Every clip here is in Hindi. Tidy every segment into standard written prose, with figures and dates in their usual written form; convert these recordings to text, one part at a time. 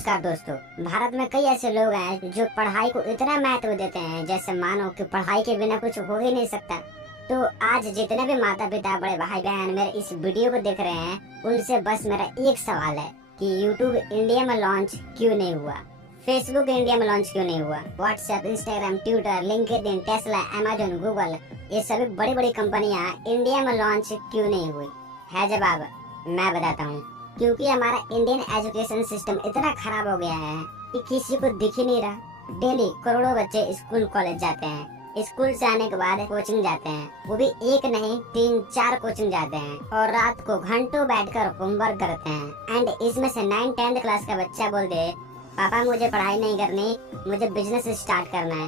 नमस्कार दोस्तों। भारत में कई ऐसे लोग हैं जो पढ़ाई को इतना महत्व देते हैं जैसे मानो कि पढ़ाई के बिना कुछ हो ही नहीं सकता। तो आज जितने भी माता पिता, बड़े भाई बहन मेरे इस वीडियो को देख रहे हैं, उनसे बस मेरा एक सवाल है कि यूट्यूब इंडिया में लॉन्च क्यों नहीं हुआ, फेसबुक इंडिया में लॉन्च क्यों नहीं हुआ, WhatsApp, Instagram, Twitter, LinkedIn, Tesla, Amazon, Google, ये सभी बड़ी बड़ी कंपनियां इंडिया में लॉन्च क्यों नहीं हुई? है जवाब, मैं बताता हूँ। क्योंकि हमारा इंडियन एजुकेशन सिस्टम इतना खराब हो गया है कि किसी को दिख ही नहीं रहा। डेली करोड़ों बच्चे स्कूल कॉलेज जाते हैं, स्कूल से आने के बाद कोचिंग जाते हैं, वो भी एक नहीं 3-4 कोचिंग जाते हैं और रात को घंटों बैठकर होमवर्क करते हैं। एंड इसमें से 9th-10th क्लास का बच्चा बोल दे, पापा मुझे पढ़ाई नहीं करनी, मुझे बिजनेस स्टार्ट करना है,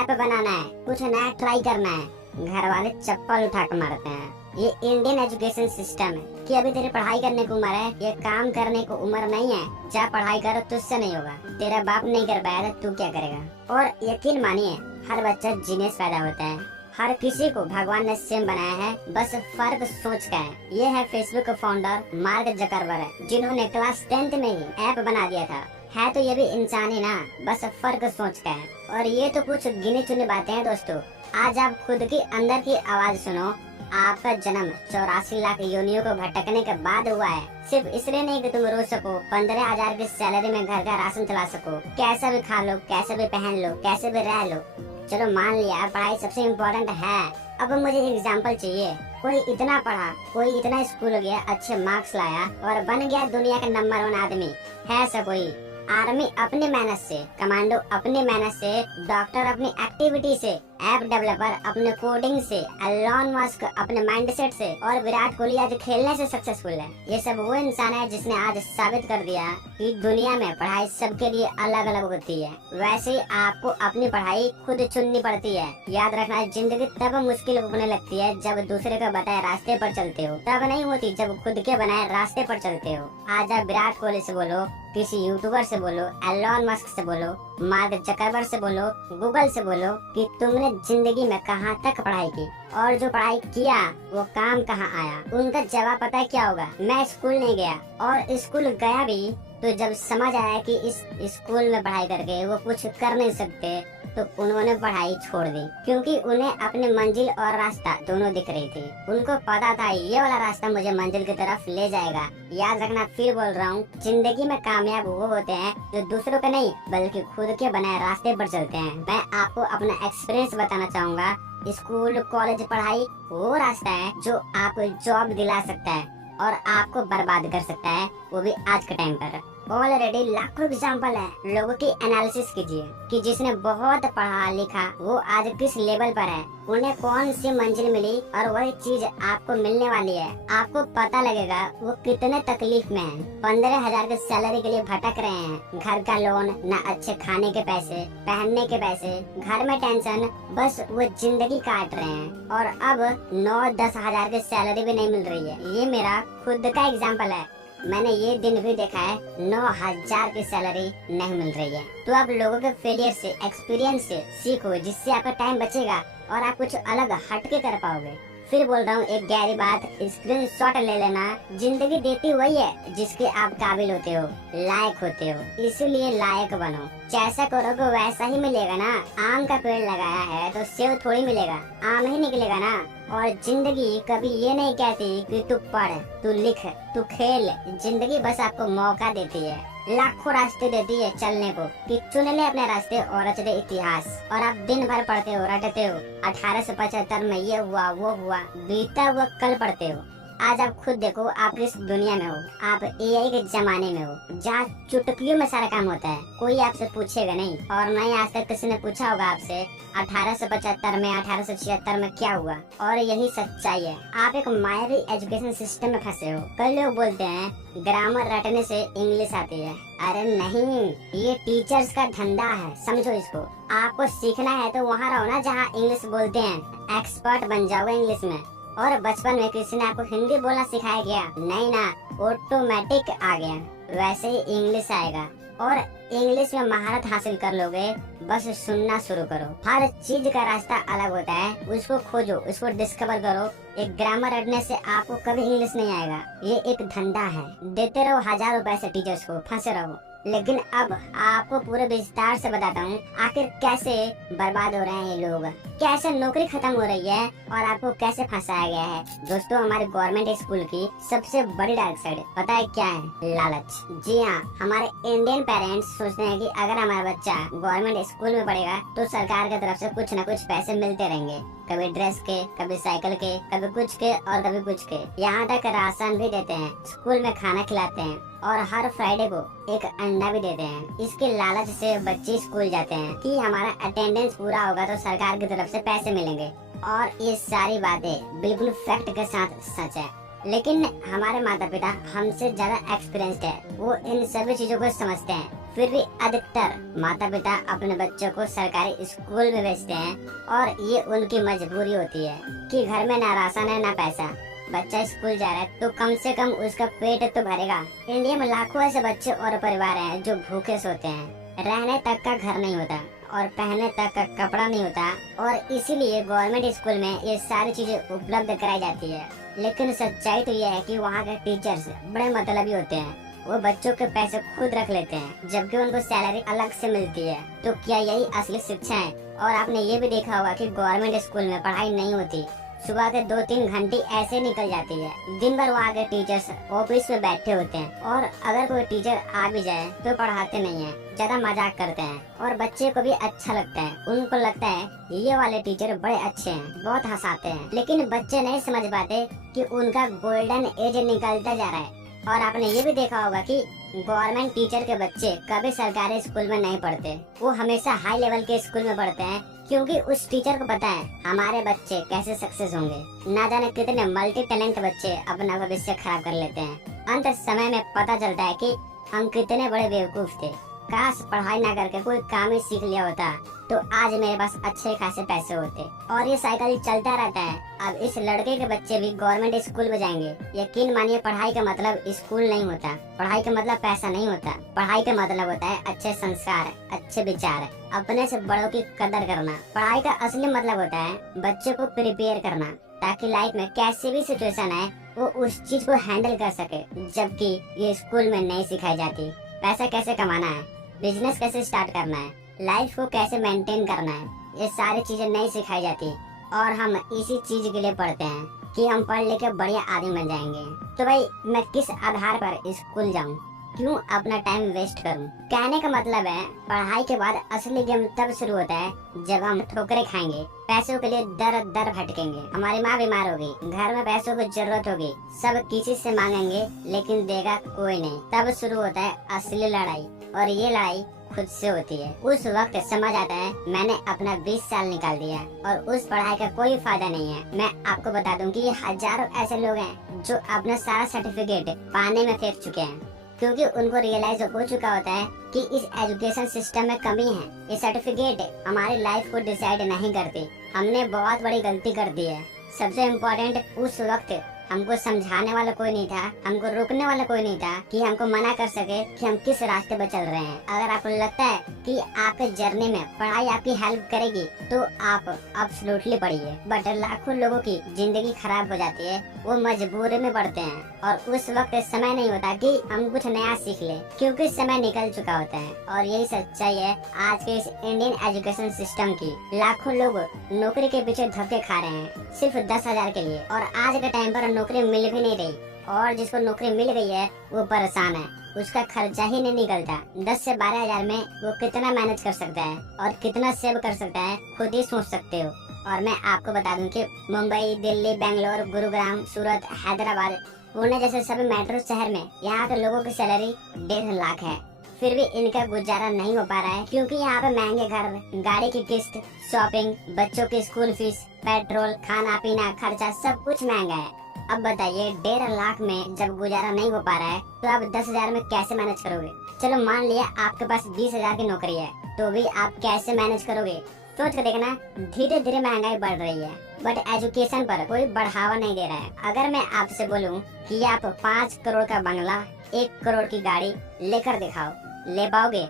ऐप बनाना है, कुछ नया ट्राई करना है, घर वाले चप्पल उठा कर मारते हैं। ये इंडियन एजुकेशन सिस्टम है कि अभी तेरी पढ़ाई करने की उम्र है, ये काम करने की उम्र नहीं है। जा पढ़ाई कर, तुझसे नहीं होगा, तेरा बाप नहीं कर पाया तो तू क्या करेगा। और यकीन मानिए, हर बच्चा जीनियस पैदा होता है, हर किसी को भगवान ने सेम बनाया है, बस फर्क सोच का है। ये है फेसबुक का फाउंडर मार्क जकरबर्ग, जिन्होंने क्लास 10th में ही ऐप बना दिया था। है तो ये भी इंसान ही ना, बस फर्क सोच का है। और ये तो कुछ गिनी चुनी बातें हैं दोस्तों। आज आप खुद की अंदर की आवाज सुनो। आपका जन्म 84 लाख योनियों को भटकने के बाद हुआ है, सिर्फ इसलिए नहीं कि तुम रो सको, 15,000 की सैलरी में घर का राशन चला सको, कैसा भी खा लो, कैसे भी पहन लो, कैसे भी रह लो। चलो मान लिया पढ़ाई सबसे इम्पोर्टेंट है। अब मुझे एग्जाम्पल चाहिए। कोई इतना पढ़ा, कोई इतना स्कूल गया, अच्छे मार्क्स लाया और बन गया दुनिया का नंबर 1 आदमी। है ऐसा कोई? आर्मी अपनी मेहनत से, कमांडो अपनी मेहनत से, डॉक्टर अपनी एक्टिविटी से, ऐप डेवलपर अपने कोडिंग से, एलॉन मस्क अपने माइंडसेट से और विराट कोहली आज खेलने से सक्सेसफुल है। ये सब वो इंसान है जिसने आज साबित कर दिया कि दुनिया में पढ़ाई सबके लिए अलग अलग होती है। वैसे ही आपको अपनी पढ़ाई खुद चुननी पड़ती है। याद रखना, जिंदगी तब मुश्किल होने लगती है जब दूसरे को बताए रास्ते पर चलते हो, तब नहीं होती जब खुद के बनाए रास्ते पर चलते हो। आज आप विराट कोहली से बोलो, किसी यूट्यूबर से बोलो, एलॉन मस्क से बोलो, मार्क जकरबर्ग से बोलो, गूगल से बोलो कि तुमने जिंदगी में कहाँ तक पढ़ाई की और जो पढ़ाई किया वो काम कहाँ आया। उनका जवाब पता है क्या होगा? मैं स्कूल नहीं गया, और स्कूल गया भी तो जब समझ आया कि इस स्कूल में पढ़ाई करके वो कुछ कर नहीं सकते तो उन्होंने पढ़ाई छोड़ दी, क्योंकि उन्हें अपनी मंजिल और रास्ता दोनों दिख रही थी। उनको पता था ये वाला रास्ता मुझे मंजिल की तरफ ले जाएगा। याद रखना, फिर बोल रहा हूँ, जिंदगी में कामयाब वो होते हैं जो दूसरों के नहीं बल्कि खुद के बनाए रास्ते पर चलते हैं। मैं आपको अपना एक्सपीरियंस बताना चाहूँगा। स्कूल कॉलेज पढ़ाई वो रास्ता है जो आपको जॉब दिला सकता है और आपको बर्बाद कर सकता है, वो भी आज के टाइम पर। ऑलरेडी लाखों एग्जाम्पल है। लोगों की एनालिसिस कीजिए कि जिसने बहुत पढ़ा लिखा वो आज किस लेवल पर है, उन्हें कौन सी मंजिल मिली और वही चीज आपको मिलने वाली है। आपको पता लगेगा वो कितने तकलीफ में है। 15,000 की सैलरी के लिए भटक रहे हैं, घर का लोन, न अच्छे खाने के पैसे, पहनने के पैसे, घर में टेंशन, बस वो जिंदगी काट रहे हैं। और अब 9-10 हजार की सैलरी भी नहीं मिल रही है। ये मेरा खुद का एग्जाम्पल है। मैंने ये दिन भी देखा है 9,000 की सैलरी नहीं मिल रही है। तो आप लोगों के फेलियर से, एक्सपीरियंस से सीखो, जिससे आपका टाइम बचेगा और आप कुछ अलग हटके कर पाओगे। फिर बोल रहा हूँ, एक गहरी बात, स्क्रीनशॉट ले लेना। जिंदगी देती वही है जिसके आप काबिल होते हो, लायक होते हो, इसलिए लायक बनो। जैसा करोगे वैसा ही मिलेगा ना। आम का पेड़ लगाया है तो सेब थोड़ी मिलेगा, आम ही निकलेगा ना। और जिंदगी कभी ये नहीं कहती कि तू पढ़, तू लिख, तू खेल। जिंदगी बस आपको मौका देती है, लाखों रास्ते देती है चलने को कि चुन ले अपने रास्ते और रच दे इतिहास। और आप दिन भर पढ़ते हो, रटते हो, 1875 में ये हुआ वो हुआ, बीता हुआ कल पढ़ते हो। आज आप खुद देखो, आप किस दुनिया में हो। आप एआई के जमाने में हो जहाँ चुटकियों में सारा काम होता है। कोई आपसे पूछेगा नहीं, और न ही आज तक किसी ने पूछा होगा आपसे 1875 में, 1876 में क्या हुआ। और यही सच्चाई है। आप एक मायावी एजुकेशन सिस्टम में फंसे हो। कई लोग बोलते हैं ग्रामर रटने से इंग्लिश आती है। अरे नहीं, ये टीचर्स का धंधा है, समझो इसको। आपको सीखना है तो वहाँ रहो ना जहाँ इंग्लिश बोलते हैं, एक्सपर्ट बन जाओ इंग्लिश में। और बचपन में किसी ने आपको हिंदी बोलना सिखाया गया? नहीं ना, ऑटोमेटिक आ गया। वैसे ही इंग्लिश आएगा और इंग्लिश में महारत हासिल कर लोगे। बस सुनना शुरू करो। हर चीज का रास्ता अलग होता है, उसको खोजो, उसको डिस्कवर करो। एक ग्रामर रटने से आपको कभी इंग्लिश नहीं आएगा। ये एक धंधा है। देते रहो 1000 रुपए से टीचर्स को, फंसे रहो। लेकिन अब आपको पूरे विस्तार से बताता हूँ आखिर कैसे बर्बाद हो रहे हैं ये लोग, कैसे नौकरी खत्म हो रही है और आपको कैसे फंसाया गया है। दोस्तों, हमारे गवर्नमेंट स्कूल की सबसे बड़ी डार्क साइड पता है क्या है? लालच। जी हाँ, हमारे इंडियन पेरेंट्स सोचते हैं कि अगर हमारा बच्चा गवर्नमेंट स्कूल में पढ़ेगा तो सरकार की तरफ से कुछ न कुछ पैसे मिलते रहेंगे, कभी ड्रेस के, कभी साइकिल के, कभी कुछ के और कभी कुछ के। यहाँ तक राशन भी देते हैं, स्कूल में खाना खिलाते हैं और हर फ्राइडे को एक अंडा भी देते हैं। इसके लालच से बच्चे स्कूल जाते हैं कि हमारा अटेंडेंस पूरा होगा तो सरकार की तरफ से पैसे मिलेंगे। और ये सारी बातें बिल्कुल फैक्ट के साथ सच है। लेकिन हमारे माता पिता हमसे ज्यादा एक्सपीरियंस्ड है, वो इन सभी चीजों को समझते हैं। फिर भी अधिकतर माता पिता अपने बच्चों को सरकारी स्कूल में भेजते हैं और ये उनकी मजबूरी होती है कि घर में ना राशन है ना पैसा। बच्चा स्कूल जा रहा है तो कम से कम उसका पेट तो भरेगा। इंडिया में लाखों ऐसे बच्चे और परिवार हैं जो भूखे सोते हैं, रहने तक का घर नहीं होता और पहनने तक का कपड़ा नहीं होता, और इसीलिए गवर्नमेंट स्कूल में ये सारी चीजें उपलब्ध कराई जाती है। लेकिन सच्चाई तो यह है कि वहाँ के टीचर्स बड़े मतलबी होते हैं, वो बच्चों के पैसे खुद रख लेते हैं जबकि उनको सैलरी अलग से मिलती है। तो क्या यही असली शिक्षा है? और आपने ये भी देखा होगा कि गवर्नमेंट स्कूल में पढ़ाई नहीं होती, सुबह के 2-3 घंटे ऐसे निकल जाती है। दिन भर वहाँ के टीचर्स ऑफिस में बैठे होते हैं और अगर कोई टीचर आ भी जाए तो पढ़ाते नहीं है, ज्यादा मजाक करते हैं और बच्चे को भी अच्छा लगता है। उनको लगता है ये वाले टीचर बड़े अच्छे हैं, बहुत हंसाते हैं। लेकिन बच्चे नहीं समझ पाते कि उनका गोल्डन एज निकलता जा रहा है। और आपने ये भी देखा होगा कि गवर्नमेंट टीचर के बच्चे कभी सरकारी स्कूल में नहीं पढ़ते, वो हमेशा हाई लेवल के स्कूल में पढ़ते हैं, क्योंकि उस टीचर को पता है हमारे बच्चे कैसे सक्सेस होंगे। ना जाने कितने मल्टी टैलेंट बच्चे अपना भविष्य खराब कर लेते हैं। अंत समय में पता चलता है कि हम कितने बड़े बेवकूफ थे, काश पढ़ाई ना करके कोई काम ही सीख लिया होता तो आज मेरे पास अच्छे खासे पैसे होते। और ये साइकिल चलता रहता है। अब इस लड़के के बच्चे भी गवर्नमेंट स्कूल में जाएंगे। यकीन मानिए, पढ़ाई का मतलब स्कूल नहीं होता, पढ़ाई का मतलब पैसा नहीं होता, पढ़ाई का मतलब होता है अच्छे संस्कार, अच्छे विचार, अपने से बड़ों की कदर करना। पढ़ाई का असली मतलब होता है बच्चे को प्रिपेयर करना ताकि लाइफ में कैसी भी सिचुएशन है वो उस चीज को हैंडल कर सके, जबकि ये स्कूल में नहीं सिखाई जाती। पैसा कैसे कमाना है, बिजनेस कैसे स्टार्ट करना है, लाइफ को कैसे मेंटेन करना है, ये सारी चीजें नहीं सिखाई जाती। और हम इसी चीज के लिए पढ़ते हैं कि हम पढ़ लिख के बढ़िया आदमी बन जाएंगे। तो भाई मैं किस आधार पर स्कूल जाऊं, क्यों अपना टाइम वेस्ट करूं? कहने का मतलब है पढ़ाई के बाद असली गेम तब शुरू होता है जब हम ठोकरें खाएंगे, पैसों के लिए दर दर भटकेंगे, हमारी माँ बीमार होगी, घर में पैसों की जरूरत होगी, सब किसी से मांगेंगे लेकिन देगा कोई नहीं। तब शुरू होता है असली लड़ाई, और ये लड़ाई खुद से होती है। उस वक्त समझ आता है मैंने अपना 20 साल निकाल दिया और उस पढ़ाई का कोई फायदा नहीं है। मैं आपको बता दूं कि हजारों ऐसे लोग हैं जो अपना सारा सर्टिफिकेट पानी में फेंक चुके हैं, क्योंकि उनको रियलाइज हो चुका होता है कि इस एजुकेशन सिस्टम में कमी है। ये सर्टिफिकेट हमारी लाइफ को डिसाइड नहीं करती। हमने बहुत बड़ी गलती कर दी है। सबसे इम्पोर्टेंट, उस वक्त हमको समझाने वाला कोई नहीं था, हमको रोकने वाला कोई नहीं था कि हमको मना कर सके कि हम किस रास्ते पर चल रहे हैं। अगर आपको लगता है कि आपके जर्नी में पढ़ाई आपकी हेल्प करेगी तो आप एब्सोल्युटली पढ़िए। बट लाखों लोगों की जिंदगी खराब हो जाती है, वो मजबूरी में पढ़ते हैं और उस वक्त समय नहीं होता कि हम कुछ नया सीख ले, क्योंकि समय निकल चुका होता है। और यही सच्चाई है आज के इस इंडियन एजुकेशन सिस्टम की। लाखों लोग नौकरी के पीछे धक्के खा रहे हैं सिर्फ 10,000 के लिए, और आज के टाइम पर नौकरी मिल भी नहीं रही, और जिसको नौकरी मिल गई है वो परेशान है, उसका खर्चा ही नहीं निकलता। 10 से 12,000 में वो कितना मैनेज कर सकता है और कितना सेव कर सकता है, खुद ही सोच सकते हो। और मैं आपको बता दूं कि मुंबई, दिल्ली, बेंगलोर, गुरुग्राम, सूरत, हैदराबाद, पुणे जैसे सभी मेट्रो शहर में यहाँ के लोगों की सैलरी 1.5 लाख है। फिर भी इनका गुजारा नहीं हो पा रहा है, क्योंकि यहाँ पे महंगे घर, गाड़ी की किस्त, शॉपिंग, बच्चों की स्कूल फीस, पेट्रोल, खाना पीना, खर्चा सब कुछ महंगा है। अब बताइए 1.5 लाख में जब गुजारा नहीं हो पा रहा है तो आप 10,000 में कैसे मैनेज करोगे? चलो मान लिया आपके पास 20,000 की नौकरी है, तो भी आप कैसे मैनेज करोगे? सोच कर देखना, धीरे धीरे महंगाई बढ़ रही है बट एजुकेशन पर कोई बढ़ावा नहीं दे रहा है। अगर मैं आपसे बोलूं कि आप 5 करोड़ का बंगला, 1 करोड़ की गाड़ी लेकर दिखाओ, ले पाओगे?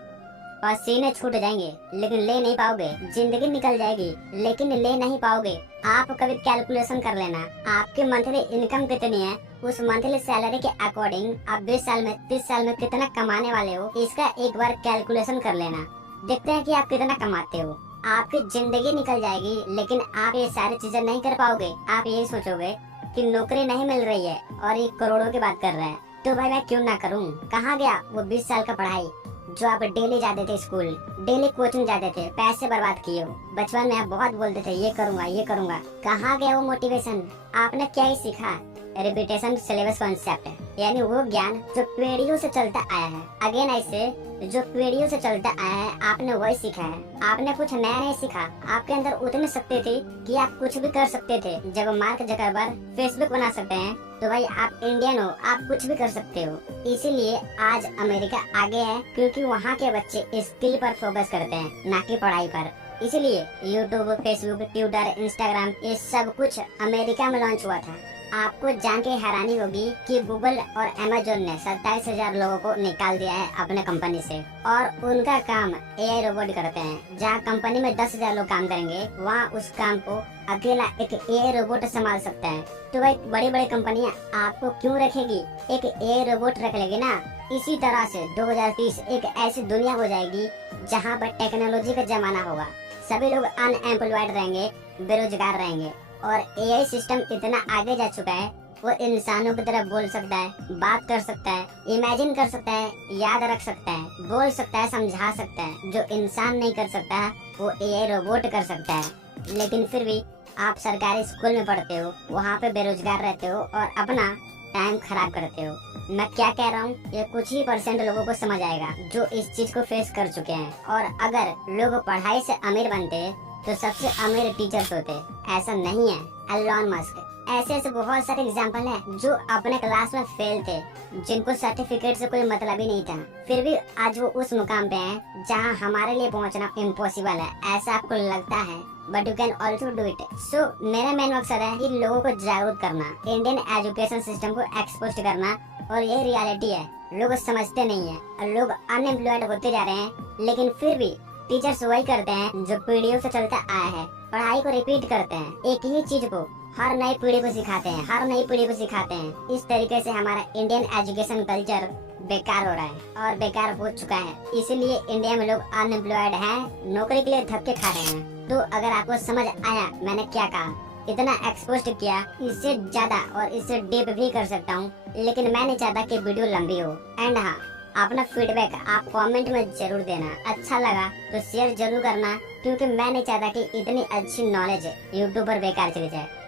पसीने छूट जाएंगे लेकिन ले नहीं पाओगे। जिंदगी निकल जाएगी लेकिन ले नहीं पाओगे। आप कभी कैलकुलेशन कर लेना, आपकी मंथली इनकम कितनी है उस मंथली सैलरी के अकॉर्डिंग आप 20 साल में 30 साल में कितना कमाने वाले हो, इसका एक बार कैलकुलेशन कर लेना। देखते हैं कि आप कितना कमाते हो। आपकी जिंदगी निकल जाएगी, लेकिन आप ये सारी चीजें नहीं कर पाओगे। आप यही सोचोगे कि नौकरी नहीं मिल रही है और ये करोड़ों की बात कर रहा है, तो भाई मैं क्यों ना करूं। कहाँ गया वो 20 साल का पढ़ाई जो आप डेली जाते थे स्कूल, डेली कोचिंग जाते थे, पैसे बर्बाद किए हो। बचपन में आप बहुत बोलते थे ये करूंगा ये करूंगा, कहाँ गया वो मोटिवेशन। आपने क्या ही सीखा। रिपीटेशन सिलेबस कॉन्सेप्ट, यानी वो ज्ञान जो पीढ़ियों से चलता आया है। अगेन ऐसे जो पीढ़ियों से चलता आया है, आपने वही सीखा है। आपने कुछ नया नहीं सीखा। आपके अंदर उतनी शक्ति थी कि आप कुछ भी कर सकते थे। जब मार्क जकरबर्ग फेसबुक बना सकते हैं, तो भाई आप इंडियन हो, आप कुछ भी कर सकते हो। इसीलिए आज अमेरिका आगे है, क्योंकि वहाँ के बच्चे स्किल पर फोकस करते हैं, ना कि पढ़ाई पर। इसीलिए यूट्यूब, फेसबुक, ट्विटर, इंस्टाग्राम, ये सब कुछ अमेरिका में लॉन्च हुआ था। आपको जान के हैरानी होगी कि गूगल और अमेजोन ने 27,000 लोगों को निकाल दिया है अपने कंपनी से, और उनका काम एआई रोबोट करते हैं। जहाँ कंपनी में 10,000 लोग काम करेंगे, वहाँ उस काम को अकेला एक एआई रोबोट संभाल सकता है। तो भाई बड़ी बड़ी कंपनियां आपको क्यों रखेगी, एक एआई रोबोट रख लेगी ना। इसी तरह से 2030 एक ऐसी दुनिया हो जाएगी जहाँ पर टेक्नोलॉजी का जमाना होगा। सभी लोग अनएम्प्लॉयड रहेंगे, बेरोजगार रहेंगे, और एआई सिस्टम इतना आगे जा चुका है, वो इंसानों की तरह बोल सकता है, बात कर सकता है, इमेजिन कर सकता है, याद रख सकता है, बोल सकता है, समझा सकता है। जो इंसान नहीं कर सकता वो एआई रोबोट कर सकता है। लेकिन फिर भी आप सरकारी स्कूल में पढ़ते हो, वहाँ पे बेरोजगार रहते हो और अपना टाइम खराब करते हो। मैं क्या कह रहा हूँ, ये कुछ ही परसेंट लोगों को समझ आएगा जो इस चीज को फेस कर चुके हैं। और अगर लोग पढ़ाई से अमीर बनते तो सबसे अमीर टीचर्स होते। ऐसा नहीं है। एलोन मस्क, ऐसे ऐसे बहुत सारे एग्जाम्पल हैं जो अपने क्लास में फेल थे, जिनको सर्टिफिकेट से कोई मतलब ही नहीं था, फिर भी आज वो उस मुकाम पे हैं जहां हमारे लिए पहुंचना इम्पॉसिबल है। ऐसा आपको लगता है, but you can also do it. So मेरा मेन मकसद है कि लोगों को जागरूक करना, इंडियन एजुकेशन सिस्टम को एक्सपोज करना, और ये रियलिटी है। लोग समझते नहीं है और लोग अनएम्प्लॉयड होते जा रहे हैं, लेकिन फिर भी टीचर्स वही करते हैं जो पीढ़ियों से चलता आया है। पढ़ाई को रिपीट करते हैं, एक ही चीज को हर नई पीढ़ी को सिखाते हैं, हर नई पीढ़ी को सिखाते हैं। इस तरीके से हमारा इंडियन एजुकेशन कल्चर बेकार हो रहा है और बेकार हो चुका है। इसीलिए इंडिया में लोग अनएम्प्लॉयड हैं, नौकरी के लिए धक्के खा रहे हैं। तो अगर आपको समझ आया मैंने क्या कहा, इतना एक्सपोज किया, इससे ज्यादा और इससे डीप भी कर सकता हूँ, लेकिन मैं नहीं चाहता कि वीडियो लंबी हो। एंड हाँ, अपना फीडबैक आप कमेंट में जरूर देना। अच्छा लगा तो शेयर जरूर करना, क्योंकि मैं नहीं चाहता कि इतनी अच्छी नॉलेज यूट्यूब पर बेकार चली जाए।